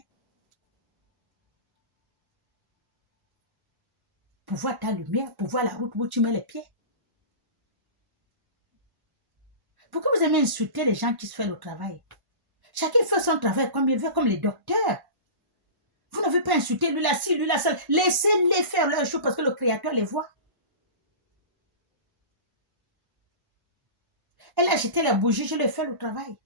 Pour voir ta lumière, pour voir la route où tu mets les pieds. Pourquoi vous aimez insulter les gens qui se font le travail? Chacun fait son travail comme il veut, comme les docteurs. Vous n'avez pas insulté lui là, ci, lui là, ça. Laissez-les faire leur chose parce que le Créateur les voit. Elle a acheté la bougie, je lui ai fait le travail.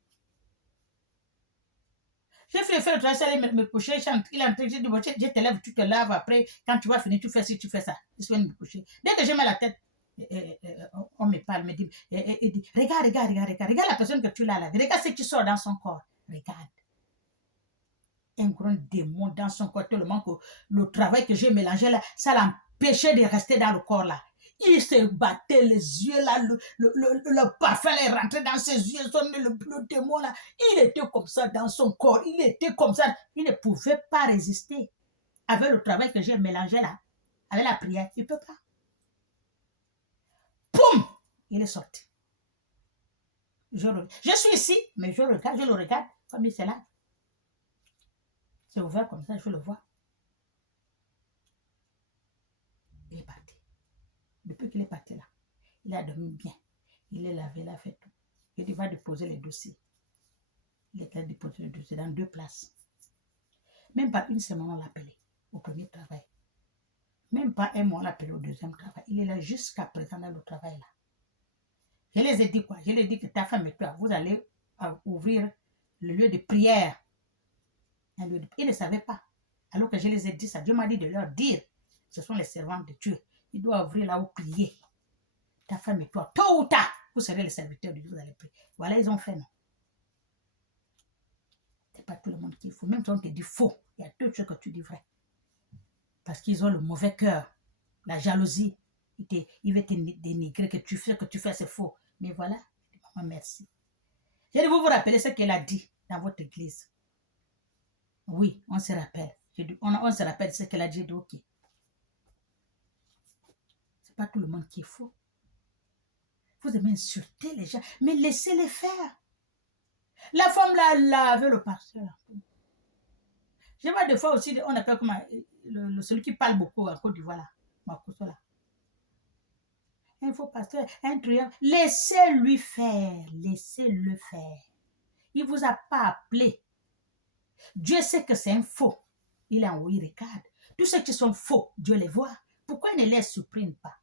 J'ai fait le travail, j'allais me coucher, il est entré, j'ai dit, bon, je te lève, tu te laves, après, quand tu vas finir, tu fais ci, tu fais ça. Je suis venu me coucher. Dès que je mets la tête, on me parle, me dit, regarde la personne que tu l'as là, regarde ce qui sort dans son corps, regarde. Un grand démon dans son corps, tellement que le travail que j'ai mélangé là, ça l'empêchait de rester dans le corps là. Il se battait les yeux là, le parfum est rentré dans ses yeux, le démon là, il était comme ça dans son corps, il était comme ça, il ne pouvait pas résister avec le travail que j'ai mélangé là, avec la prière, il ne peut pas. Poum, il est sorti. Je suis ici, mais je le regarde, comme il s'est là. C'est ouvert comme ça, je le vois. Il est parti. Depuis qu'il est parti là, il a dormi bien. Il est lavé, il a fait tout. Il va déposer les dossiers. Il est allé déposer les dossiers dans 2 places. Même pas une semaine, on l'a appelé au premier travail. Même pas un mois, on l'a appelé au deuxième travail. Il est là jusqu'à présent dans le travail là. Je les ai dit quoi? Je les ai dit que ta femme et toi, vous allez ouvrir le lieu de prière. Il ne savait pas. Alors que je les ai dit ça, Dieu m'a dit de leur dire, ce sont les servants de Dieu. Ils doivent ouvrir là où prier. Ta femme et toi, tôt ou tard, vous serez les serviteurs de Dieu, vous allez prier. Voilà, ils ont fait, non. C'est pas tout le monde qui est faux. Même si on te dit faux, il y a deux choses que tu dis vrai. Parce qu'ils ont le mauvais cœur, la jalousie. Ils veulent te dénigrer, que tu fais, c'est faux. Mais voilà, maman, merci. Je vais vous rappeler ce qu'elle a dit dans votre église. Oui, on se rappelle. On se rappelle ce qu'elle a dit, ok. C'est pas tout le monde qui est faux. Vous aimez insulter les gens, mais laissez-les faire. La femme là, avec le pasteur. Je vois des fois aussi, on appelle comme celui qui parle beaucoup en Côte d'Ivoire là. Là. Il faut pasteur, un truand. Laissez-lui faire. Laissez-le faire. Il ne vous a pas appelé. Dieu sait que c'est un faux. Il est en haut, il regarde. Tous ceux qui sont faux, Dieu les voit. Pourquoi il ne les supprime pas?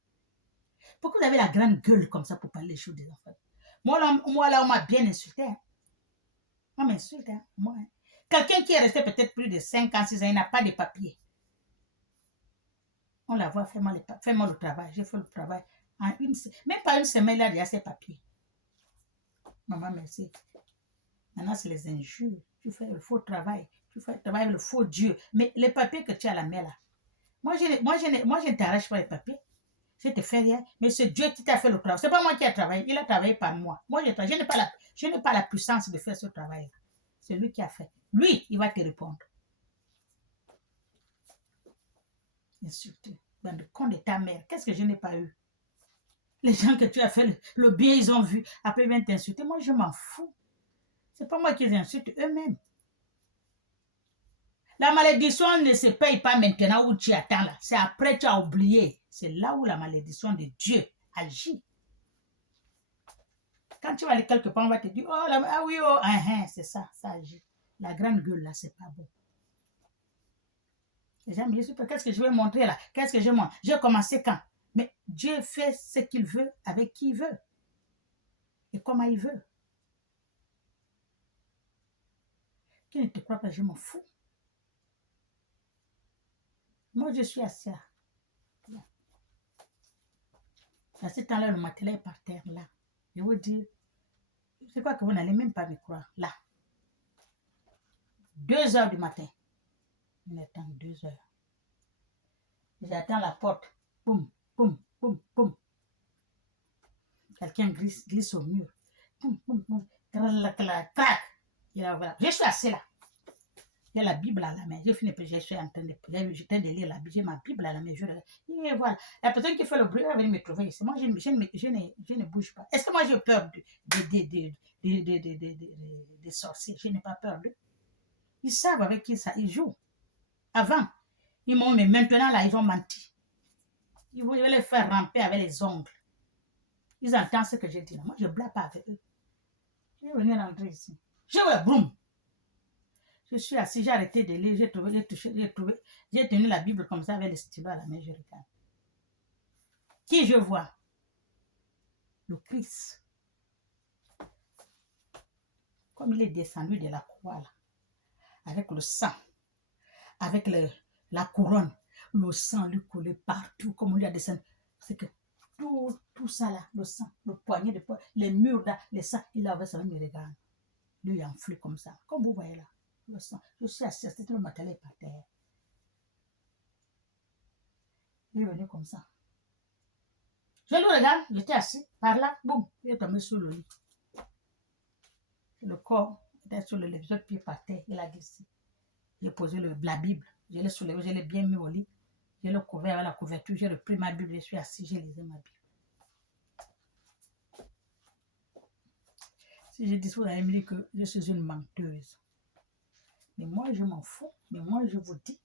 Pourquoi vous avez la grande gueule comme ça pour parler des choses des enfants? Moi là, on m'a bien insulté. Hein. On m'insulte. Hein. Moi, hein. Quelqu'un qui est resté peut-être plus de 5 ans, 6 ans, il n'a pas de papier. On la voit, fais-moi le travail. J'ai fait le travail. Même pas une semaine, là, il y a ses papiers. Maman, merci. Maintenant, c'est les injures. Tu fais le faux travail. Tu fais le travail avec le faux Dieu. Mais les papiers que tu as à la main, là, moi, je ne t'arrache pas les papiers. Je te fais rien. Mais c'est Dieu qui t'a fait le travail. Ce n'est pas moi qui ai travaillé. Il a travaillé par moi. Moi, je n'ai pas la puissance de faire ce travail. C'est lui qui a fait. Lui, il va te répondre. Et surtout, dans le compte de ta mère, qu'est-ce que je n'ai pas eu? Les gens que tu as fait le bien, ils ont vu. Après, ils viennent t'insulter. Moi, je m'en fous. Ce n'est pas moi qui les insulte, eux-mêmes. La malédiction ne se paye pas maintenant où tu attends là. C'est après tu as oublié. C'est là où la malédiction de Dieu agit. Quand tu vas aller quelque part, on va te dire, oh, ah oui, oh, c'est ça, ça agit. La grande gueule là, c'est pas bon. Les gens me disent, qu'est-ce que je vais montrer là? Qu'est-ce que je montre? J'ai commencé quand? Mais Dieu fait ce qu'il veut avec qui il veut. Et comment il veut. Qui ne te croit pas, je m'en fous. Moi, je suis assis là. À ce temps-là, le matelas est par terre, là. Je vous dis, c'est quoi que vous n'allez même pas me croire, là. 2 heures du matin. On attend 2 heures. J'attends la porte. Boum, boum, boum, boum. Quelqu'un glisse au mur. Boum, boum, boum. Crac. Je suis assis là. J'ai la Bible à la main. Je suis en train de lire la Bible. J'ai ma Bible à la main. Et voilà. La personne qui fait le bruit va venir me trouver ici. Moi, je ne bouge pas. Est-ce que moi, j'ai peur des sorciers? Je n'ai pas peur d'eux. Ils savent avec qui ça. Ils jouent. Avant, ils m'ont, mais maintenant, là, ils ont menti. Ils vont les faire ramper avec les ongles. Ils entendent ce que je dis là. Moi, je ne blague pas avec eux. Je vais venir rentrer ici. Je vais, boum. Je suis assis, j'ai arrêté de lire, j'ai tenu la Bible comme ça avec le stylo à la main, je regarde. Qui je vois? Le Christ. Comme il est descendu de la croix là, avec le sang, avec la couronne, le sang lui coulait partout, comme on lui a descendu. C'est que tout ça là, le sang, le poignet de poing, les murs là, le sang, il avait ça, il me regarde. Lui, il enflue comme ça, comme vous voyez là. Le sang. Je suis assis, c'était le matériel par terre. Il est venu comme ça. Je le regarde, j'étais assis, par là, boum, il est tombé sur le lit. Le corps était sur le lit, les autres pieds par terre, il a glissé. J'ai posé la Bible, je l'ai soulevé, je l'ai bien mis au lit. Je l'ai couvert avec la couverture, j'ai repris ma Bible, je suis assis, j'ai lisé ma Bible. Si je dis, vous allez me dire que je suis une menteuse. Mais moi, je m'en fous. Mais moi, je vous dis.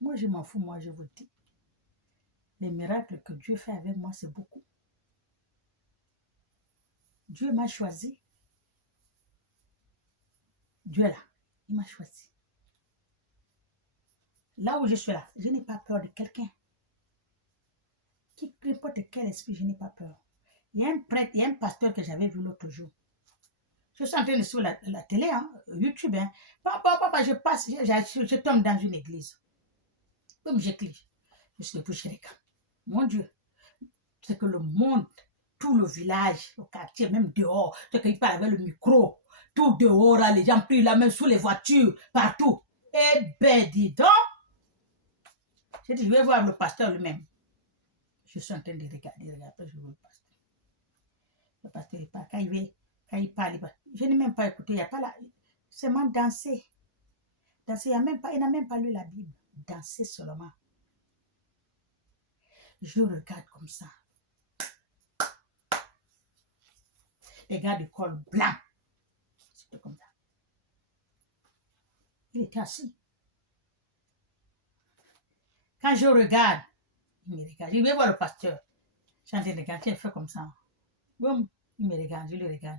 Moi, je m'en fous. Moi, je vous dis. Les miracles que Dieu fait avec moi, c'est beaucoup. Dieu m'a choisi. Dieu est là. Il m'a choisi. Là où je suis là, je n'ai pas peur de quelqu'un. N'importe quel esprit, je n'ai pas peur. Il y a un prêtre, il y a un pasteur que j'avais vu l'autre jour. Je suis en train de suivre la télé, hein, YouTube. Hein. Papa, je passe, je tombe dans une église. Comme je clique, je suis debout, je regarde. Mon Dieu, c'est que le monde, tout le village, le quartier, même dehors, c'est qu'il parle avec le micro. Tout dehors, là, les gens prient la main sous les voitures, partout. Eh ben, dis donc. J'ai dit, je vais voir le pasteur lui-même. Je suis en train de regarder, après je vois le pasteur. Le pasteur, il parle. Quand il parle, je n'ai même pas écouté, il n'y a pas là. Seulement danser. Danser, il n'a même pas lu la Bible. Danser seulement. Je regarde comme ça. Les gars du col blanc. C'était comme ça. Il était assis. Quand je regarde, il me regarde. Je vais voir le pasteur. Je suis en train de regarder, il fait comme ça. Boum, il me regarde, je le regarde.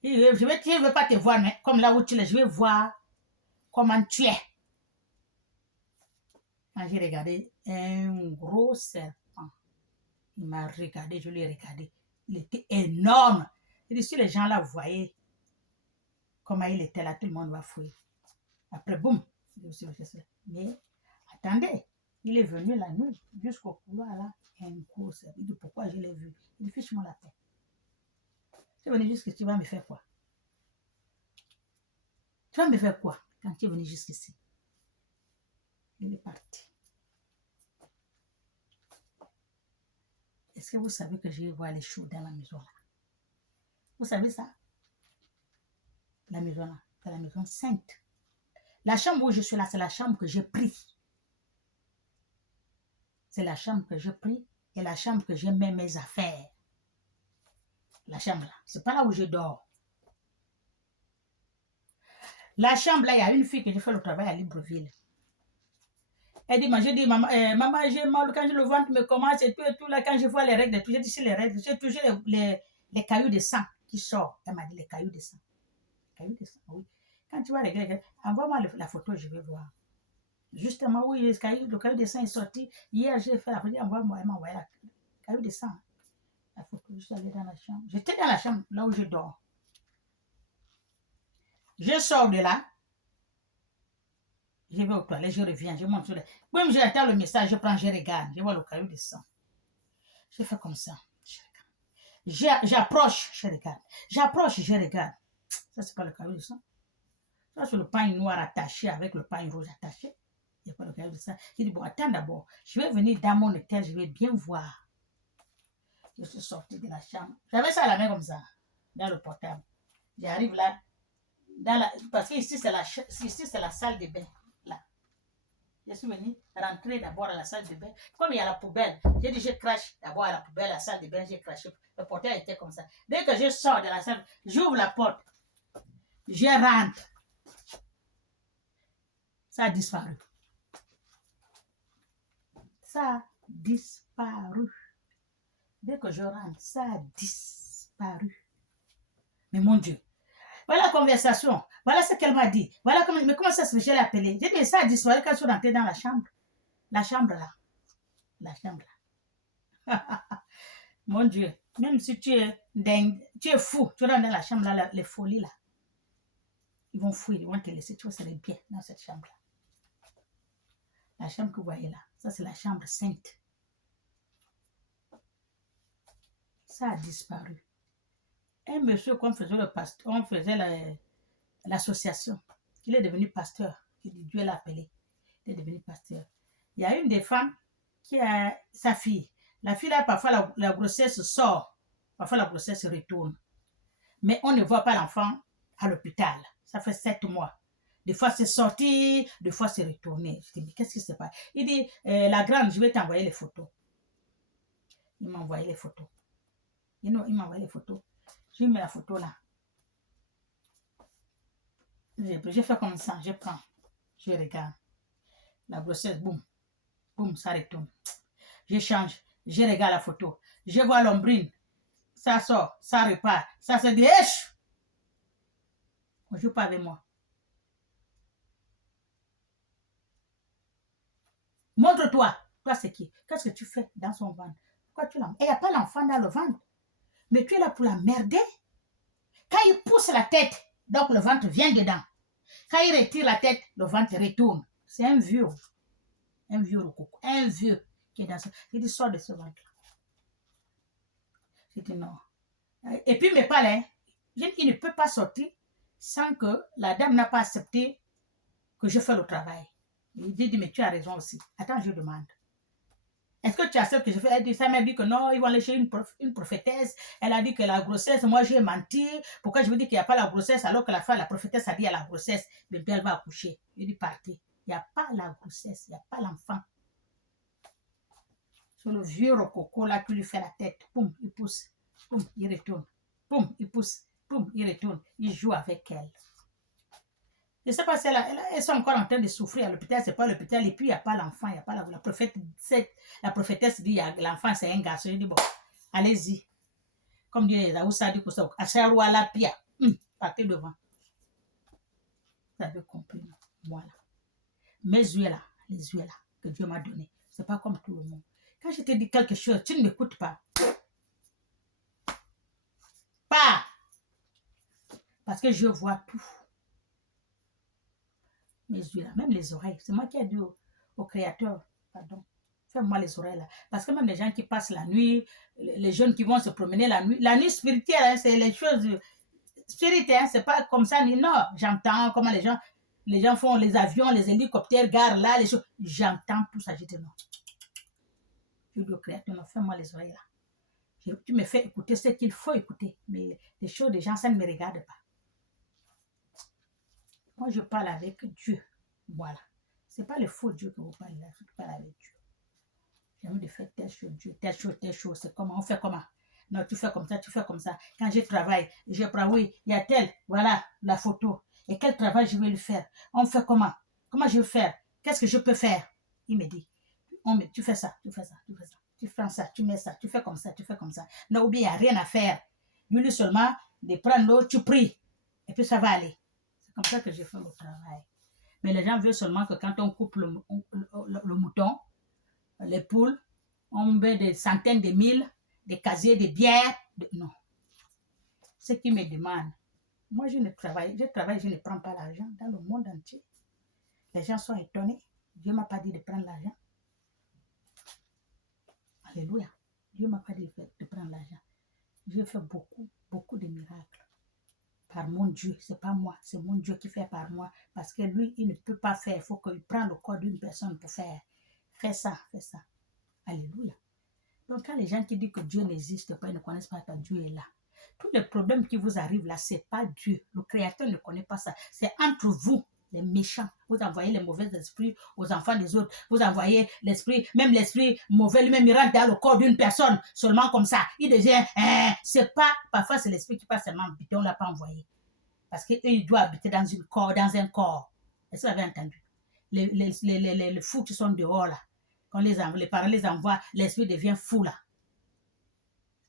Je ne veux pas te voir, mais comme là où tu es, je vais voir comment tu es. Quand j'ai regardé un gros serpent, il m'a regardé, je l'ai regardé. Il était énorme. Et dit, si les gens là voyaient comment il était là, tout le monde va fouiller. Après, boum. Mais attendez, il est venu la nuit jusqu'au couloir là. Un gros serpent. Il dit, pourquoi je l'ai vu? Il dit, fiche-moi la paix. Tu es venu jusqu'ici, tu vas me faire quoi? Tu vas me faire quoi quand tu es venu jusqu'ici? Il est parti. Est-ce que vous savez que je vais voir les choses dans la maison là? Vous savez ça? La maison là, c'est la maison sainte. La chambre où je suis là, c'est la chambre que j'ai pris. C'est la chambre que je prie et la chambre que je mets mes affaires. La chambre là, c'est pas là où je dors. La chambre là, il y a une fille que j'ai fait le travail à Libreville. Elle dit, j'ai dit, maman, j'ai mal quand le ventre me commence et tout là, quand je vois les règles, j'ai dit, c'est les règles, j'ai toujours les cailloux de sang qui sortent. Elle m'a dit, les cailloux de sang. Les cailloux de sang, oui. Quand tu vois les règles, envoie-moi la photo, je vais voir. Justement, oui, le caillou de sang est sorti. Hier, j'ai fait la photo, envoie-moi, elle m'a envoyé la caillou de sang. La photo, je suis allée dans la chambre. J'étais dans la chambre, là où je dors. Je sors de là. Je vais aux toilettes, je reviens, je monte sur les... Même j'attends le message, je prends, je regarde, je vois le caillou de sang. Je fais comme ça, je regarde. J'approche, je regarde. J'approche, je regarde. Ça, c'est pas le caillou de sang. Ça, c'est le pain noir attaché avec le pain rouge attaché. Il n'y a pas le caillou de sang. Je dis, bon, attends d'abord. Je vais venir dans mon hôtel, je vais bien voir. Je suis sortie de la chambre. J'avais ça à la main comme ça, dans le portable. J'arrive là, parce que ici, c'est la salle de bain. Là. Je suis venue rentrer d'abord à la salle de bain. Comme il y a la poubelle, j'ai dit, je crache d'abord à la poubelle, la salle de bain, j'ai craché. Le portail était comme ça. Dès que je sors de la salle, j'ouvre la porte. Je rentre. Ça a disparu. Ça a disparu. Dès que je rentre, ça a disparu. Mais mon Dieu, voilà la conversation. Voilà ce qu'elle m'a dit. Voilà mais comment ça se fait, je l'ai appelé. J'ai dit, ça a disparu quand je suis rentrée dans la chambre. La chambre là. La chambre là. Mon Dieu, même si tu es dingue, tu es fou, tu rentres dans la chambre là, les folies là. Ils vont fouiller, ils vont te laisser, tu vois, c'est les biens dans cette chambre là. La chambre que vous voyez là, ça c'est la chambre sainte. Ça a disparu. Un monsieur, qu'on faisait le pasteur, on faisait l'association, il est devenu pasteur, Dieu l'a appelé, il est devenu pasteur. Il y a une des femmes qui a sa fille. La fille là, parfois la grossesse sort, parfois la grossesse retourne. Mais on ne voit pas l'enfant à l'hôpital. Ça fait 7 mois. Des fois c'est sorti, des fois c'est retourné. Je dis, mais qu'est-ce qui se passe? Il dit, la grande, je vais t'envoyer les photos. Il m'a envoyé les photos. Il m'a envoyé les photos. Je mets la photo là. Je fais comme ça, je prends, je regarde. La grossesse, boum, boum, ça retourne. Je change, je regarde la photo. Je vois l'ombrine. Ça sort, ça repart. Ça se dit, éche! On ne joue pas avec moi. Montre-toi. Toi, c'est qui? Qu'est-ce que tu fais dans son ventre? Pourquoi tu l'as? Et il n'y a pas l'enfant dans le ventre. Mais tu es là pour la merder. Quand il pousse la tête, donc le ventre vient dedans. Quand il retire la tête, le ventre retourne. C'est un vieux rococo, un vieux qui est dans ce... Il dit, sors de ce ventre. J'ai dit non. Et puis, il me parle, hein. Il ne peut pas sortir sans que la dame n'a pas accepté que je fasse le travail. Il dit, mais tu as raison aussi. Attends, je demande. Est-ce que tu acceptes que je fais? Elle dit, ça m'a dit que non, ils vont aller chez une prophétesse. Elle a dit que la grossesse, moi j'ai menti. Pourquoi je veux dire qu'il n'y a pas la grossesse alors que la prophétesse a dit à la grossesse, mais puis elle va accoucher. Il dit, partez. Il n'y a pas la grossesse, il n'y a pas l'enfant. Sur le vieux rococo, là, tu lui fais la tête. Poum, il pousse. Poum, il retourne. Poum, il pousse. Poum, il retourne. Il joue avec elle. Je ne sais pas si elles sont encore en train de souffrir à l'hôpital, c'est pas l'hôpital, et puis il n'y a pas l'enfant, il n'y a pas la prophétesse dit l'enfant c'est un garçon, il dit bon, allez-y. Comme dit les Aoussa, dit que ça, Acharu à la pia, partez devant. Vous avez compris, voilà. Mes yeux là, les yeux là, que Dieu m'a donné, c'est pas comme tout le monde. Quand je te dis quelque chose, tu ne m'écoutes pas. Pas. Parce que je vois tout. Mes yeux là, même les oreilles. C'est moi qui ai dit au Créateur, pardon, fais-moi les oreilles là. Parce que même les gens qui passent la nuit, les jeunes qui vont se promener la nuit spirituelle, hein, c'est les choses spirituelles, hein, c'est pas comme ça. Non, j'entends comment les gens font les avions, les hélicoptères, garent là, les choses. J'entends tout ça, je dis non. Je dis au Créateur, non, fais-moi les oreilles là. Tu me fais écouter ce qu'il faut écouter, mais les choses des gens, ça ne me regarde pas. Moi, je parle avec Dieu. Voilà. Ce n'est pas le faux Dieu que vous parlez là. Je parle avec Dieu. J'ai envie de faire telle chose, Dieu, telle chose. C'est comment? On fait comment? Non, tu fais comme ça, tu fais comme ça. Quand je travaille, je prends, oui, il y a tel, voilà, la photo. Et quel travail je vais lui faire? On fait comment? Comment je vais faire? Qu'est-ce que je peux faire? Il me dit, tu fais ça, tu fais ça, tu fais ça. Tu fais ça, tu mets ça, tu fais comme ça, tu fais comme ça. Non, ou bien il n'y a rien à faire. Lui seulement, de prendre l'eau, tu pries. Et puis ça va aller. C'est comme ça que je fais le travail. Mais les gens veulent seulement que quand on coupe le mouton, les poules, on met des centaines de mille, des casiers de bière. Non. Ce qui me demande, moi je travaille, je ne prends pas l'argent dans le monde entier. Les gens sont étonnés. Dieu ne m'a pas dit de prendre l'argent. Alléluia. Dieu ne m'a pas dit de prendre l'argent. Dieu fait beaucoup de miracles. Par mon Dieu, c'est pas moi, c'est mon Dieu qui fait par moi. Parce que lui, il ne peut pas faire. Il faut qu'il prenne le corps d'une personne pour faire. Fais ça, fais ça. Alléluia. Donc, quand les gens qui disent que Dieu n'existe pas, ils ne connaissent pas que Dieu est là. Tous les problèmes qui vous arrivent là, ce n'est pas Dieu. Le Créateur ne connaît pas ça. C'est entre vous, les méchants. Vous envoyez les mauvais esprits aux enfants des autres. Vous envoyez l'esprit, même l'esprit mauvais, lui-même, il rentre dans le corps d'une personne, seulement comme ça. Il devient, c'est pas, parfois c'est l'esprit qui passe seulement habiter, on ne l'a pas envoyé. Parce qu'il doit habiter dans un corps. Est-ce que vous avez entendu? Les fous qui sont dehors là, quand les parents les envoient, l'esprit devient fou là.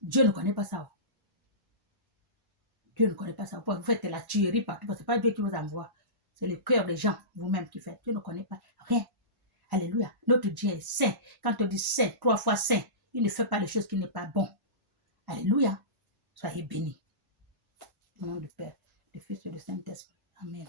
Dieu ne connaît pas ça. Dieu ne connaît pas ça. Vous faites la tuerie partout. Ce n'est pas Dieu qui vous envoie. C'est le cœur des gens, vous-même, qui faites. Dieu ne connaît pas rien. Alléluia. Notre Dieu est saint. Quand on dit saint, 3 fois saint, il ne fait pas les choses qui n'est pas bon. Alléluia. Soyez bénis. Au nom du Père, du Fils et du Saint-Esprit. Amen.